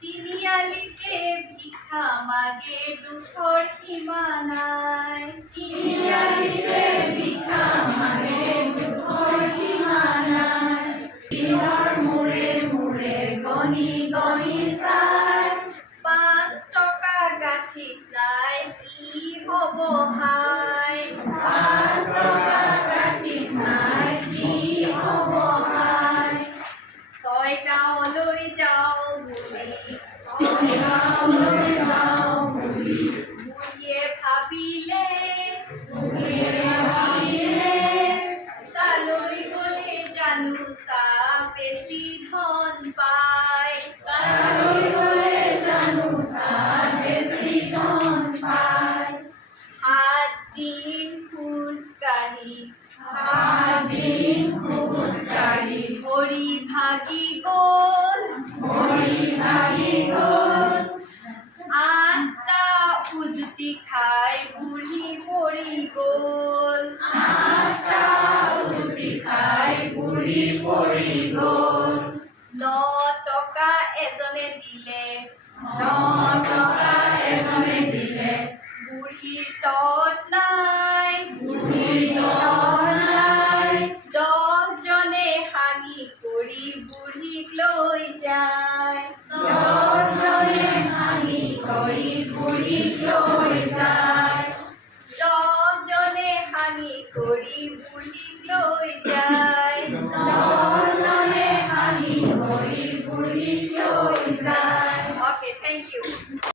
তিনিআলিতে ভিক্ষা মাগে দুখৰ সীমা নাই। তিনিআলিতে ভিক্ষা মাগে দুখৰ সীমা নাই। দিনৰ মূৰে মূৰে গণি গণি চাই 5 টকা গাঁঠি যায় কি হ'ব হাই। 5 টকা গাঁঠিত নাই কি হ'ব হাই। 6 গাঁৱলৈ যাওঁ বুলি গাঁৱলৈ যাওঁ বুলি বুঢ়ীয়ে ভাবিলে, তালৈ গ'লে জানো চাহ বেছি ধন পায়। তালৈ গ'লে জানো চাহ বেছি ধন পায়। 7 দিন খোজকাঢ়ি 7 দিন খোজকাঢ়ি ভৰি ভাগি গ'ল। ভৰি ভাগি গ'ল। 8টা উজুতি খাই বুঢ়ী পৰি গ'ল। 8টা উজুতি খাই বুঢ়ী পৰি গ'ল। 9 টকা এজনে দিলে 9 টকা এজনে দিলে বুঢ়ীৰ তত নাই। বুঢ়ীৰ তত নাই। 10 জনে হানি কৰি বুঢ়ীক লৈ যায়। 10 জনে হানি কৰি বুঢ়ীক লৈ যায়। 10 জনে হানি কৰি বুঢ়ীক লৈ যায়।